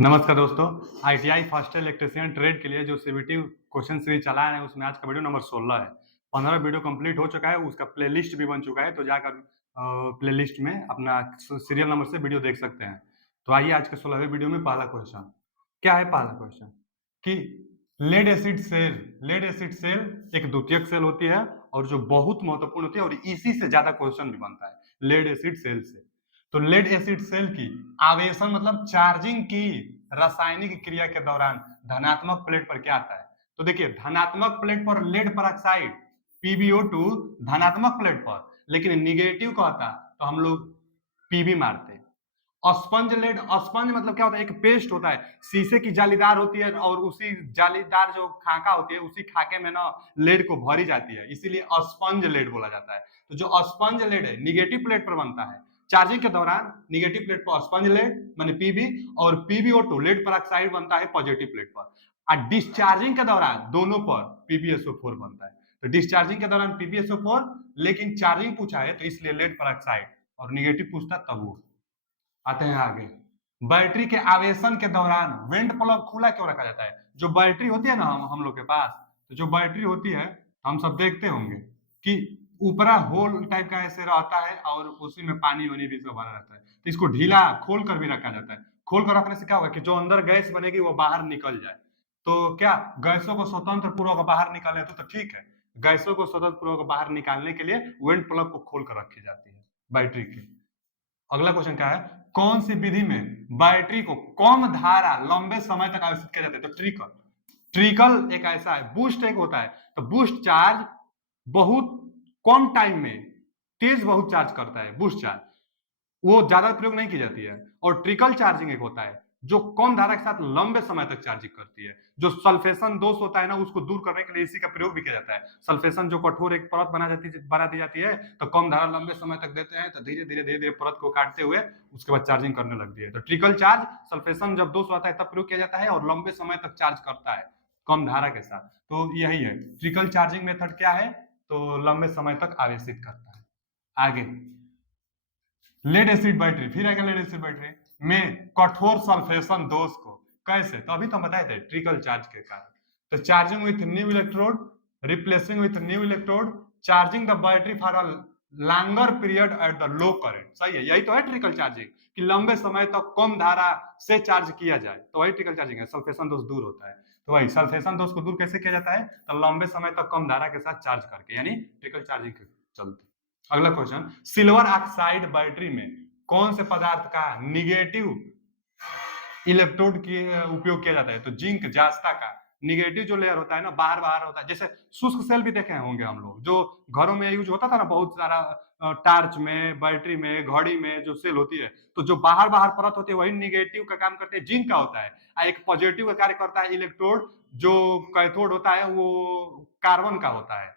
नमस्कार दोस्तों। ITI first electrician trade के लिए जो सीबीटी क्वेश्चन सीरीज चला है उसमें आज का वीडियो नंबर 16 है। 15 वीडियो कंप्लीट हो चुका है, उसका प्लेलिस्ट भी बन चुका है, तो जाकर प्लेलिस्ट में अपना सीरियल नंबर से वीडियो देख सकते हैं। तो आइए आज के 16वें वीडियो में पहला क्वेश्चन क्या है। पहला क्वेश्चन कि लेड एसिड सेल एक द्वितीयक सेल होती है और जो बहुत महत्वपूर्ण होती है और इसी से ज्यादा क्वेश्चन भी बनता है लेड एसिड सेल से। तो लेड एसिड सेल की आवेशन मतलब चार्जिंग की रासायनिक क्रिया के दौरान धनात्मक प्लेट पर क्या आता है। तो देखिए धनात्मक प्लेट पर लेड परऑक्साइड PbO2 धनात्मक प्लेट पर, लेकिन निगेटिव का होता तो हम लोग पीबी मारते। स्पंज लेड, स्पंज मतलब क्या होता है, एक पेस्ट होता है, शीशे की जालीदार होती है और उसी जालीदार जो खाका होती है उसी खाके में ना लेड को भरी जाती है, इसीलिए स्पंज लेड बोला जाता है। तो जो स्पंज लेड है निगेटिव प्लेट पर बनता है चार्जिंग के दौरान, निगेटिव प्लेट पर स्पंज लेड माने पीबी और PbO2 लेड परऑक्साइड बनता है पॉजिटिव प्लेट पर। और डिस्चार्जिंग के दौरान दोनों पर PbSO4 बनता है। तो डिस्चार्जिंग के दौरान PbSO4, लेकिन चार्जिंग पूछा है तो इसलिए लेड परऑक्साइड, और निगेटिव पूछता तब वो। आते हैं आगे, बैटरी के आवेशन के दौरान वेंट प्लग खुला क्यों रखा जाता है। जो बैटरी होती है ना हम लोग के पास, तो जो बैटरी होती है हम सब देखते होंगे कि ऊपरा होल टाइप का ऐसे रहता है और उसी में पानी वानी भी सब भरा रहता है, तो इसको ढीला खोल कर भी रखा जाता है। खोल कर रखने से क्या होगा कि जो अंदर गैस बनेगी वो बाहर निकल जाए। तो क्या गैसों को स्वतंत्र पूर्वक बाहर निकाले तो ठीक है, गैसों को स्वतंत्र पूर्वक बाहर निकालने के लिए वेंट प्लग को खोल कर रखी जाती है बैटरी की। अगला क्वेश्चन क्या है, कौन सी विधि में बैटरी को कम धारा लंबे समय तक आवेशित किया जाता है। तो ट्रिकल, ट्रिकल एक ऐसा है, बूस्ट एक होता है। तो बूस्ट चार्ज बहुत कम टाइम में तेज बहुत चार्ज करता है, बूस्ट चार्ज वो ज्यादा प्रयोग नहीं की जाती है। और ट्रिकल चार्जिंग एक होता है जो कम धारा के साथ लंबे समय तक चार्जिंग करती है। जो सल्फेशन दोष होता है ना उसको दूर करने के लिए इसी का प्रयोग भी किया जाता है। सल्फेशन जो कठोर एक परत बना दी जाती है, तो कम धारा लंबे समय तक देते हैं, तो धीरे धीरे परत को काटते हुए उसके बाद चार्जिंग करने लगती है। तो ट्रिकल चार्ज सल्फेशन जब दोष आता है तब प्रयोग किया जाता है और लंबे समय तक चार्ज करता है कम धारा के साथ। तो यही है ट्रिकल चार्जिंग मेथड क्या है, तो लंबे समय तक आवेशित करता है। आगे लेड एसिड बैटरी, फिर आएगा लेड एसिड बैटरी में कठोर सल्फेशन दोष को कैसे, तो अभी तो हम बताए थे ट्रिकल चार्ज के कारण। तो charging with new electrode, replacing with new electrode, charging the battery for a longer period at the low current. सही है, यही तो है ट्रिकल चार्जिंग कि लंबे समय तक कम धारा से चार्ज किया जाए, तो वही ट्रिकल चार्जिंग है, सल्फेशन दोष दूर होता है। तो वही सल्फेशन दोष को दूर कैसे किया जाता है, तो लंबे समय तक कम धारा के साथ चार्ज करके, यानी ट्रिकल चार्जिंग के चलते। अगला क्वेश्चन, सिल्वर ऑक्साइड बैटरी में कौन से पदार्थ का निगेटिव इलेक्ट्रोड के उपयोग किया जाता है। तो जिंक जास्ता का निगेटिव जो लेयर होता है ना बाहर बाहर होता है, जैसे शुष्क सेल भी देखे होंगे हम लोग, जो घरों में यूज होता था ना बहुत सारा, टार्च में, बैटरी में, घड़ी में जो सेल होती है, तो जो बाहर बाहर परत होती है वही निगेटिव का काम करते हैं, जिंक का होता है। एक पॉजिटिव का कार्य करता है इलेक्ट्रोड, जो कैथोड होता है वो कार्बन का होता है।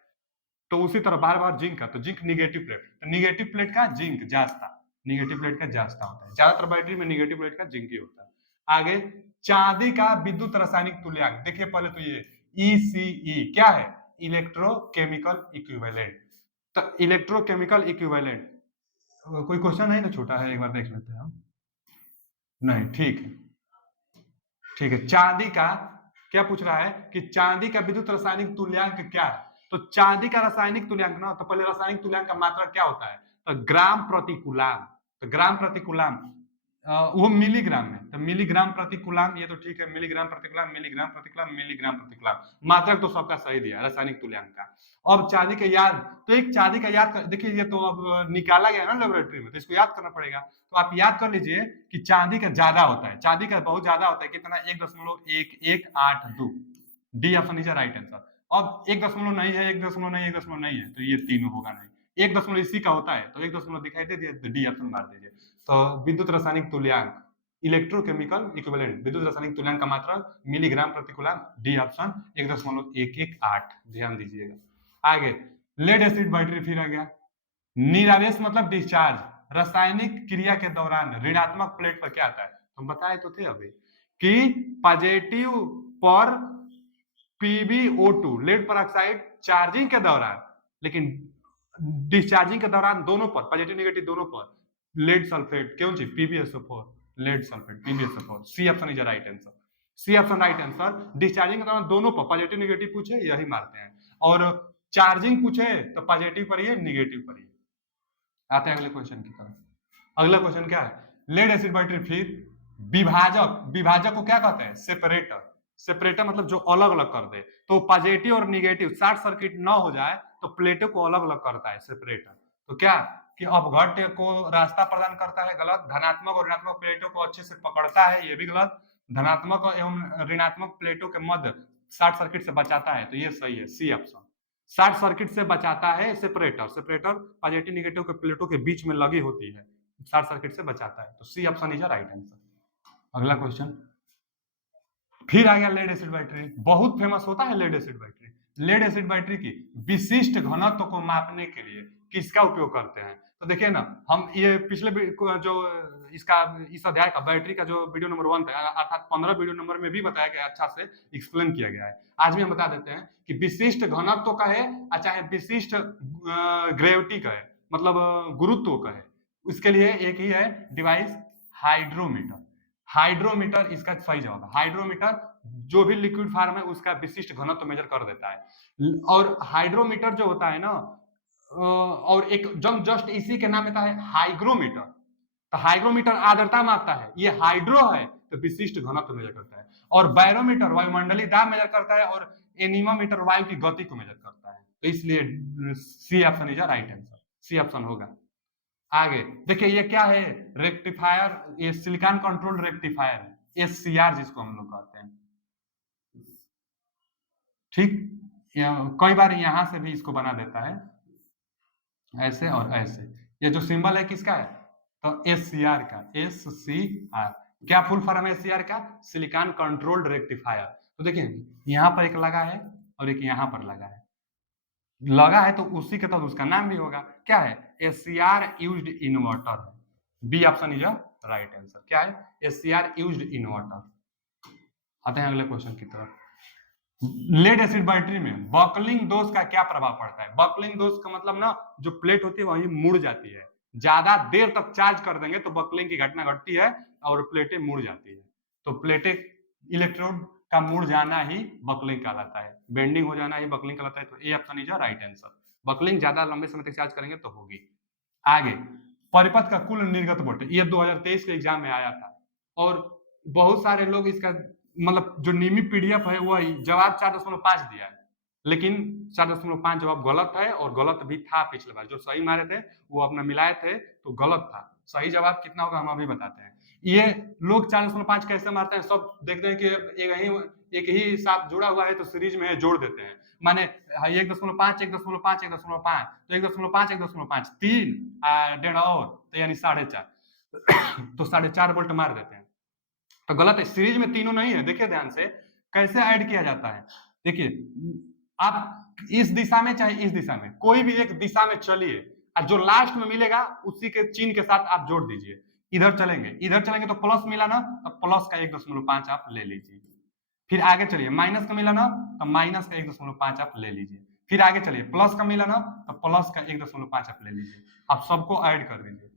तो उसी तरह बार बार जिंक का, तो जिंक निगेटिव प्लेट, तो निगेटिव प्लेट का जिंक जास्ता, निगेटिव प्लेट का जास्ता होता है। ज्यादातर बैटरी में निगेटिव प्लेट का जिंक ही होता है। आगे चांदी का विद्युत रासायनिक तुल्यांक, देखिए पहले तो ये ECE क्या है, इलेक्ट्रोकेमिकल इक्विवेलेंट। तो इलेक्ट्रोकेमिकल इक्विवेलेंट कोई क्वेश्चन है ना छोटा है, एक बार देख लेते हैं हम। नहीं, ठीक है ठीक है। चांदी का क्या पूछ रहा है कि चांदी का विद्युत रासायनिक तुल्यांक क्या है। तो चांदी का रासायनिक तुल्यांक ना, तो पहले रासायनिक तुल्यांक का मात्रा क्या होता है, तो ग्राम प्रति कूलाम। तो ग्राम प्रति कूलाम वो मिलीग्राम में, तो मिलीग्राम प्रति कूलाम, ये तो ठीक है, मिलीग्राम प्रति कूलाम, मिलीग्राम प्रति कूलाम, मिलीग्राम प्रति कूलाम, मात्रक तो सबका सही दिया रासायनिक तुल्यांक का। अब चांदी का याद, तो एक चांदी का याद देखिए, ये तो अब निकाला गया ना लेबोरेटरी में, तो इसको याद करना पड़ेगा। तो आप याद कर लीजिए कि चांदी का ज्यादा होता है, चांदी का बहुत ज्यादा होता है, कितना, 1.1182। D option is right answer. अब 1 नहीं है, 1 नहीं, 1 नहीं है, तो ये तीनों होगा नहीं। 1 इसी का होता है, तो 1 दिखाई दे दिया, तो डी ऑप्शन मार दीजिए। तो विद्युत रासायनिक तुल्यांक, इलेक्ट्रोकेमिकल इक्विवेलेंट, विद्युत रासायनिक तुल्यांक का मात्रा मिलीग्राम प्रति कूलाम, डी ऑप्शन 1.118, ध्यान दीजिएगा। आगे लेड एसिड बैटरी फिर आ गया, निरावेश मतलब डिस्चार्ज, रासायनिक क्रिया के दौरान ऋणात्मक प्लेट पर क्या आता है, हम बताए तो थे अभी कि पॉजिटिव पर PbO2 लेड परऑक्साइड चार्जिंग के दौरान, लेकिन डिस्चार्जिंग के दौरान दोनों पर, पॉजिटिव नेगेटिव दोनों पर लेड सल्फेट क्यों जी PbSO4, lead sulphate PbSO4, C option is right answer. C option right answer. Discharging के दौरान दोनों पर पॉजिटिव निगेटिव पूछे यही मारते हैं, और चार्जिंग पूछे तो पॉजिटिव पर ही निगेटिव पर ही। आते हैं अगले क्वेश्चन की तरफ। अगला क्वेश्चन क्या है, लेड एसिड बैटरी फिर विभाजक, विभाजक को क्या कहते हैं, सेपरेटर। सेपरेटर मतलब जो अलग अलग कर दे, तो पॉजिटिव और निगेटिव शॉर्ट सर्किट ना हो जाए तो प्लेटों को अलग अलग करता है सेपरेटर। तो क्या कि अपघट्य को रास्ता प्रदान करता है, गलत। धनात्मक और ऋणात्मक प्लेटों को अच्छे से पकड़ता है, ये भी गलत। धनात्मक एवं ऋणात्मक प्लेटों के मध्य शॉर्ट सर्किट से बचाता है, तो ये सही है, सी ऑप्शन। शॉर्ट सर्किट से बचाता है सेपरेटर। सेपरेटर पॉजिटिव निगेटिव के प्लेटों के बीच में लगी होती है, शॉर्ट सर्किट से बचाता है, तो C option is right answer. अगला क्वेश्चन फिर आ गया लेड एसिड बैटरी। बहुत फेमस होता है lead acid battery. Lead acid battery की विशिष्ट घनत्व को मापने के लिए किसका उपयोग करते हैं, तो देखिए ना, हम ये पिछले जो इसका इस अध्याय का बैटरी का जो वीडियो नंबर 1 था, अर्थात 15 वीडियो नंबर में भी बताया गया, अच्छा से एक्सप्लेन किया गया है। आज भी हम बता देते हैं कि विशिष्ट घनत्व का है, चाहे विशिष्ट ग्रेविटी का है, मतलब गुरुत्व का है, उसके लिए एक ही है डिवाइस, हाइड्रोमीटर। हाइड्रोमीटर इसका सही जवाब है। हाइड्रोमीटर जो भी लिक्विड फॉर्म है उसका विशिष्ट घनत्व मेजर कर देता है। और हाइड्रोमीटर जो होता है ना, और एक जस्ट इसी के नाम में है हाइग्रोमीटर। तो हाइग्रोमीटर आर्द्रता मापता है, ये हाइड्रो है तो विशिष्ट घनत्व मेजर करता है। और बैरोमीटर वायुमंडलीय दाब मेजर करता है, और एनीमोमीटर वायु की गति को मेजर करता है। तो इसलिए C option is right answer, C option होगा। आगे देखिए ये क्या है, रेक्टिफायर, ये सिलिकॉन कंट्रोल रेक्टिफायर है, SCR जिसको हम लोग कहते हैं। ठीक, कई बार यहां से भी इसको बना देता है, ऐसे और ऐसे। ये जो सिंबल है किसका है, तो SCR का, SCR। क्या फुल फॉर्म है SCR का, सिलिकॉन कंट्रोल्ड रेक्टिफायर। तो देखिए यहां पर एक लगा है और एक यहां पर लगा है, लगा है तो उसी के तहत उसका नाम भी होगा। क्या है, SCR यूज्ड इन्वर्टर है। B option is right answer. क्या है, SCR यूज्ड इन्वर्टर। आते हैं अगले क्वेश्चन की तरफ। लेड एसिड बैटरी में बकलिंग दोष का क्या प्रभाव पड़ता है। बकलिंग दोष का मतलब ना, जो प्लेट होती है वही मुड़ जाती है। ज्यादा देर तक चार्ज कर देंगे तो बकलिंग की घटना घटती है और प्लेटें मुड़ जाती है। तो प्लेटें, इलेक्ट्रोड का मुड़ जाना ही बकलिंग कहलाता है, बेंडिंग हो जाना ही बकलिंग कहलाता है। तो A option is right answer. Buckling ज्यादा लंबे समय तक चार्ज करेंगे तो होगी। आगे, परिपथ का कुल निर्गत वोल्टेज, ये 2023 के एग्जाम में आया था, और बहुत सारे लोग इसका मतलब जो नियमित PDF है वही जवाब 4.5 दिया है, लेकिन 4.5 जवाब गलत है, और गलत भी था। पिछले बार जो सही मारे थे वो अपना मिलाए थे तो गलत था। सही जवाब कितना होगा हम अभी बताते हैं। ये लोग 4.5 कैसे मारते हैं, सब देखते हैं कि एक ही साथ जुड़ा हुआ है तो सीरीज में है, जोड़ देते हैं। माने 1.5 1.5 1.5 तो 1.5 1.5 3 डेढ़ और तो यानी 4.5 तो 4.5 वोल्ट मार देते हैं। तो गलत है, सीरीज में तीनों नहीं है। देखिए ध्यान से कैसे ऐड किया जाता है। देखिए आप इस दिशा में चाहे इस दिशा में, कोई भी एक दिशा में चलिए, और जो लास्ट में मिलेगा उसी के चिन्ह के साथ आप जोड़ दीजिए। इधर चलेंगे तो प्लस मिला ना, तो प्लस का 1.5 आप ले लीजिए। फिर आगे चलिए, माइनस का मिला ना तो माइनस का 1.5 आप ले लीजिए। फिर आगे चलिए, प्लस का मिला ना तो प्लस का 1.5 आप ले लीजिए। आप सबको ऐड कर दीजिए।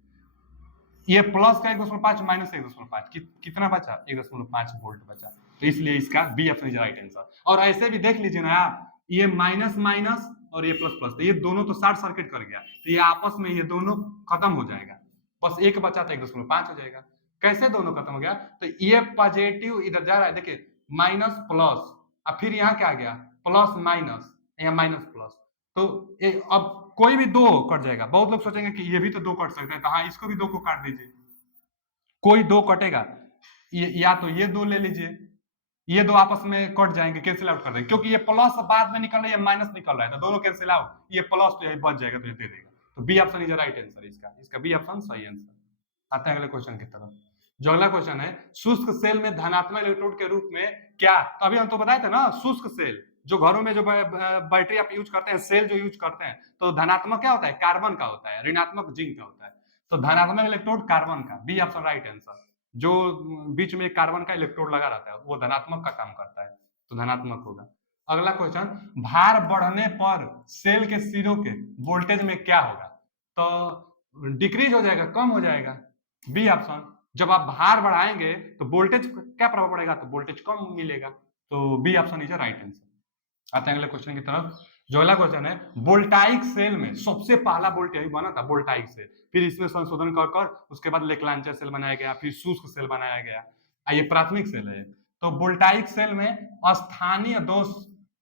ये प्लस का 1.5 माइनस 1.5 कितना बचा, 1.5 वोल्ट बचा। तो इसलिए इसका B option is right answer. और ऐसे भी देख लीजिए ना आप, ये माइनस माइनस और ये प्लस प्लस, तो ये दोनों तो शॉर्ट सर्किट कर गया, तो ये आपस में ये दोनों खत्म हो जाएगा। बस एक बचा तो 1.5 हो जाएगा। कैसे दोनों खत्म हो गया, तो ये पॉजिटिव इधर जा रहा है, देखिए माइनस प्लस, अब फिर यहाँ क्या आ गया, प्लस माइनस, या माइनस प्लस। तो अब कोई भी दो कट जाएगा। बहुत लोग सोचेंगे कि ये भी तो दो कट सकते हैं, तो हाँ इसको भी दो को काट दीजिए। कोई दो कटेगा, या तो ये दो ले लीजिए, ये दो आपस में कट जाएंगे, कैंसिल आउट कर देंगे, क्योंकि ये प्लस बाद में निकल रहा है, ये माइनस निकल रहा है, तो दोनों कैंसिल आउट, ये प्लस तो यही बच जाएगा, तो ये दे देगा। तो B option is right answer. इसका बी ऑप्शन सही आंसर। आते हैं अगले क्वेश्चन की तरफ। जो अगला क्वेश्चन है, शुष्क सेल में धनात्मक इलेक्ट्रोड के रूप में क्या, तो अभी हम तो बताए थे ना, शुष्क सेल जो घरों में जो बैटरी आप यूज करते हैं, सेल जो यूज करते हैं, तो धनात्मक क्या होता है, कार्बन का होता है, ऋणात्मक जिंक का होता है। तो धनात्मक इलेक्ट्रोड कार्बन का, बी ऑप्शन राइट आंसर। जो बीच में कार्बन का इलेक्ट्रोड लगा रहता है वो धनात्मक का काम करता है, तो धनात्मक होगा। अगला क्वेश्चन, भार बढ़ने पर सेल के सिरों के वोल्टेज में क्या होगा, तो डिक्रीज हो जाएगा, कम हो जाएगा, बी ऑप्शन। जब आप भार बढ़ाएंगे तो वोल्टेज क्या प्रभाव पड़ेगा, तो वोल्टेज कम मिलेगा। तो B option is right answer. आते हैं अगले क्वेश्चन की तरफ। जो अगला क्वेश्चन है, वोल्टाइक सेल में सबसे पहला बोल्ट यही बना था, वोल्टाइक सेल। फिर इसमें संशोधन कर कर उसके बाद लेक्लांचर सेल बनाया गया, फिर शुष्क सेल बनाया गया। ये प्राथमिक सेल है। तो वोल्टाइक सेल में स्थानीय दोष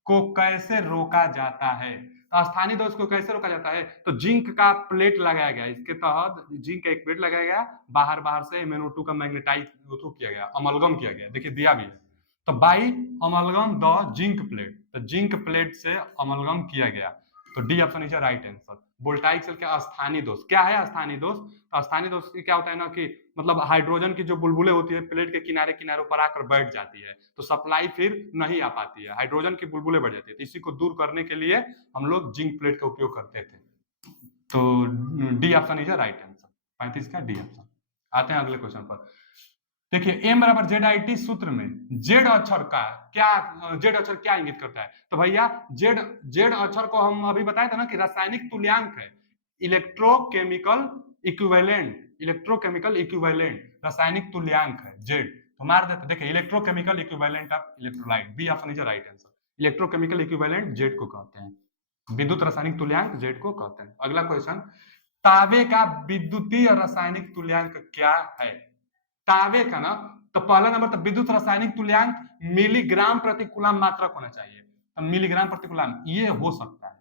को कैसे रोका जाता है, तो स्थानीय दोष को कैसे रोका जाता है, तो जिंक का प्लेट लगाया गया, इसके तहत जिंक का एक प्लेट लगाया गया, बाहर बाहर से MnO2 का मैग्नेटाइज किया गया, अमलगम किया गया, देखिए दिया भी है। तो by amalgam the zinc plate, तो जिंक प्लेट से अमलगम किया गया। तो D option is right answer. Voltaic cell के स्थानीय दोष क्या है, स्थानीय दोष, तो स्थानीय दोष क्या होता है ना कि मतलब हाइड्रोजन की जो बुलबुलें होती है प्लेट के किनारे किनारों पर आकर बैठ जाती है, तो सप्लाई फिर नहीं आ पाती है, हाइड्रोजन की बुलबुलें बढ़ जाती है। तो इसी को दूर करने के लिए हम लोग जिंक प्लेट का उपयोग करते थे। तो D option is right answer, 35 का डी ऑप्शन। आते हैं अगले क्वेश्चन पर। देखिए m बराबर ZIT सूत्र में जेड अक्षर का क्या, जेड अक्षर क्या इंगित करता है, तो भैया जेड जेड अक्षर को हम अभी बताए थे ना कि रासायनिक तुल्यांक है, इलेक्ट्रोकेमिकल इक्विवेलेंट, इलेक्ट्रोकेमिकल इक्विवेलेंट रासायनिक तुल्यांक है जेड। तो मार देते, देखिए electrochemical equivalent of electrolyte, B option is right answer. Electrochemical equivalent Z को कहते हैं, विद्युत रासायनिक तुल्यांक जेड को कहते हैं। अगला क्वेश्चन, तांबे का विद्युतीय रासायनिक तुल्यांक क्या है, तांबे का ना, तो पहला नंबर तो विद्युत रासायनिक तुल्यांक मिलीग्राम प्रति कूलम मात्रक होना चाहिए, तो मिलीग्राम प्रति कूलम, ये हो सकता है,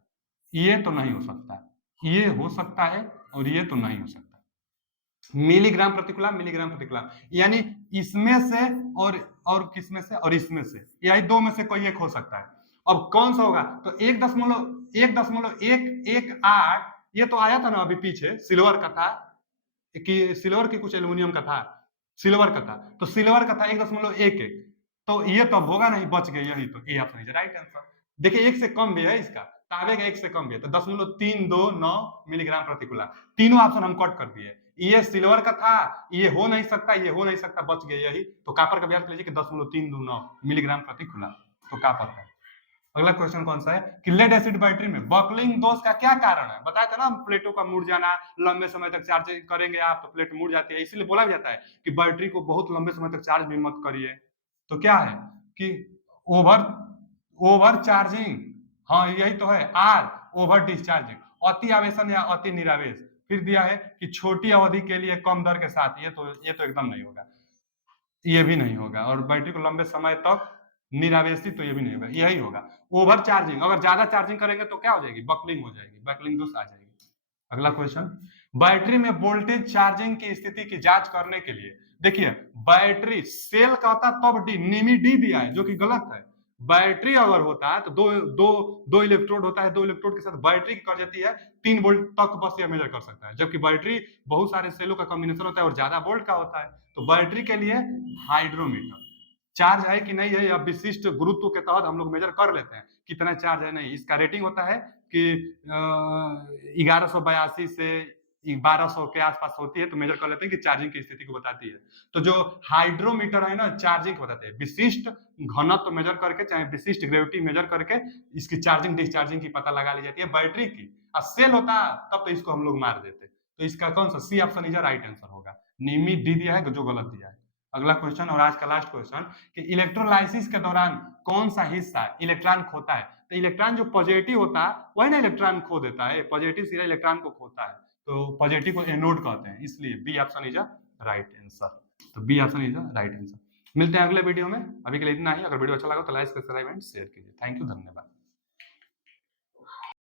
ये तो नहीं हो सकता, ये हो सकता है और ये तो नहीं हो सकता। मिलीग्राम प्रति कूलम, मिलीग्राम प्रति कूलम, यानी इसमें से और किसमें से, और इसमें से, यही दो में से कोई एक हो सकता है। अब कौन सा होगा, तो 1.118, ये तो आया था ना अभी पीछे, सिल्वर का था कि सिल्वर की कुछ एल्यूमिनियम का था, सिल्वर का था, तो सिल्वर का था 1.11, तो ये तो होगा नहीं, बच गए यही, तो A option is right answer. देखिए एक से कम भी है इसका, तांबे का एक से कम भी है, तो 10.329 मिलीग्राम प्रति कूलम। तीनों ऑप्शन हम कट कर दिए, ये सिल्वर का था, ये हो नहीं सकता, ये हो नहीं सकता, बच गए यही। तो कापर का याद लीजिए कि 10.329 मिलीग्राम प्रति कूलम, तो कापर का। अगला क्वेश्चन कौन सा है कि लेड एसिड बैटरी में बकलिंग दोष का क्या कारण है, बताया था ना प्लेटों का मुड़ जाना, लंबे समय तक चार्ज करेंगे आप तो प्लेट मुड़ जाती है, इसीलिए बोला भी जाता है कि बैटरी को बहुत लंबे समय तक चार्ज भी मत करिए। तो क्या है कि ओवर ओवर चार्जिंग, हाँ यही तो है, आर ओवर डिस्चार्जिंग, अति आवेशन या अति निरावेश। फिर दिया है कि छोटी अवधि के लिए कम दर के साथ, ये तो एकदम नहीं होगा, ये भी नहीं होगा, और बैटरी को लंबे समय तक निरावेशी, तो ये भी नहीं होगा, यही होगा ओवर चार्जिंग। अगर ज्यादा चार्जिंग करेंगे तो क्या हो जाएगी, बकलिंग हो जाएगी, बकलिंग दोष आ जाएगी। अगला क्वेश्चन, बैटरी में वोल्टेज चार्जिंग की स्थिति की जांच करने के लिए, देखिए बैटरी सेल का होता तब डी, निमी डी दिया है जो कि गलत है। बैटरी अगर होता है तो दो इलेक्ट्रोड होता है, दो इलेक्ट्रोड के साथ बैटरी कर जाती है 3 वोल्ट तक, बस ये मेजर कर सकता है, जबकि बैटरी बहुत सारे सेलों का कॉम्बिनेशन होता है और ज्यादा वोल्ट का होता है। तो बैटरी के लिए हाइड्रोमीटर, चार्ज है कि नहीं है या विशिष्ट गुरुत्व के तहत हम लोग मेजर कर लेते हैं कितना चार्ज है, नहीं, इसका रेटिंग होता है कि 1182 से 1200 के आसपास होती है, तो मेजर कर लेते हैं कि चार्जिंग की स्थिति को बताती है। तो जो हाइड्रोमीटर है ना, चार्जिंग को बताते हैं, विशिष्ट घनत्व मेजर करके, चाहे विशिष्ट ग्रेविटी मेजर करके इसकी चार्जिंग डिस्चार्जिंग की पता लगा ली जाती है बैटरी की। और सेल होता तब तो इसको हम लोग मार देते। तो इसका कौन सा, C option is right answer होगा, नियमित डी दिया है जो गलत दिया है। अगला क्वेश्चन और आज का लास्ट क्वेश्चन कि इलेक्ट्रोलाइसिस के दौरान कौन सा हिस्सा इलेक्ट्रॉन खोता है, तो इलेक्ट्रॉन जो पॉजिटिव होता है वही ना इलेक्ट्रॉन खो देता है, पॉजिटिव सिरा इलेक्ट्रॉन को खोता है, तो पॉजिटिव को एनोड कहते हैं, इसलिए B option is right answer. तो B option is right answer. मिलते हैं अगले वीडियो में, अभी के लिए इतना ही। अगर वीडियो अच्छा लगा तो लाइक सब्सक्राइब एंड शेयर कीजिए। थैंक यू, धन्यवाद।